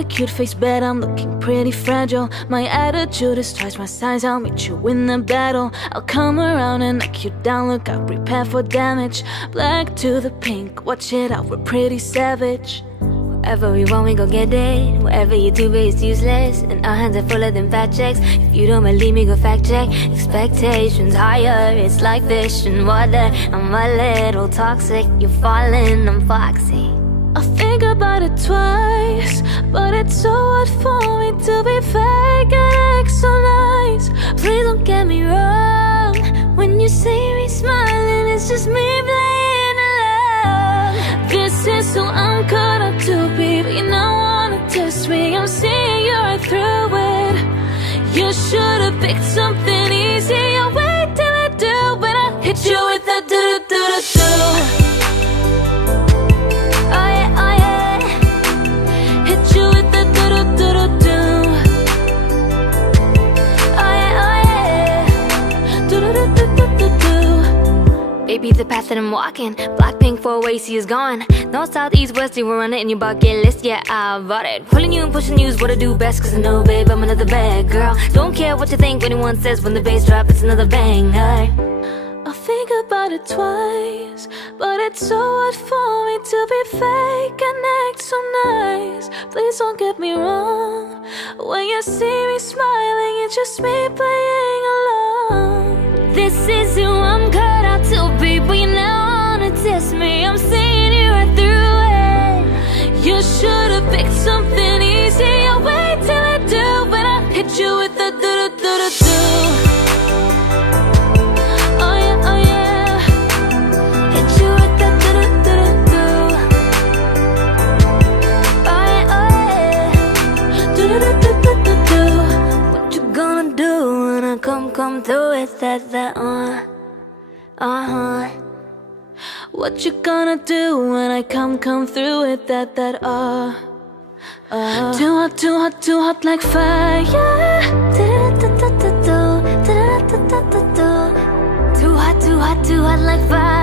a cute face, bet I'm looking pretty fragile. My attitude is twice my size, I'll meet you in the battle. I'll come around and knock you down, look out, prepare for damage. Black to the pink, watch it out, we're pretty savage. Wherever we want, we gon' get it. Whatever you do, babe, it's useless. And our hands are full of them fat checks. If you don't believe me, go fact check. Expectations higher, it's like fish in water. I'm a little toxic, you're falling, I'm foxy. I think about it twice, but it's so hard for me to be fake and act so nice. Please don't get me wrong, when you see me smiling, it's just me playing along. This is who I'm caught up to be, but you now wanna test me. I'm seeing you right through it. You should've picked something easier. Wait till I do, but I hit you with the do-do-do-do-do. Baby, the path that I'm walking, Blackpink 4-way, see is gone. No south, east, west, you run it in your bucket list, yeah, I bought it. Pulling you and pushing you is what I do best, cause I know, babe, I'm another bad girl. Don't care what you think, when anyone says, when the bass drop, it's another banger. I think about it twice, but it's so hard for me to be fake and act so nice. Please don't get me wrong, when you see me smiling, it's just me playing along. This is who I'm cut out to be, but you now wanna test me. I'm seeing you right through it. You should've picked something easier. Wait till I do, but I hit you with the do-do-do-do-do. Oh yeah, oh yeah. Hit you with the do-do-do-do-do. Oh yeah, oh yeah. Do-do-do-do-do-do. What you gonna do when I come through with that What you gonna do when I come through with that Too hot, too hot, too hot like fire. Too hot, too hot, too hot like fire.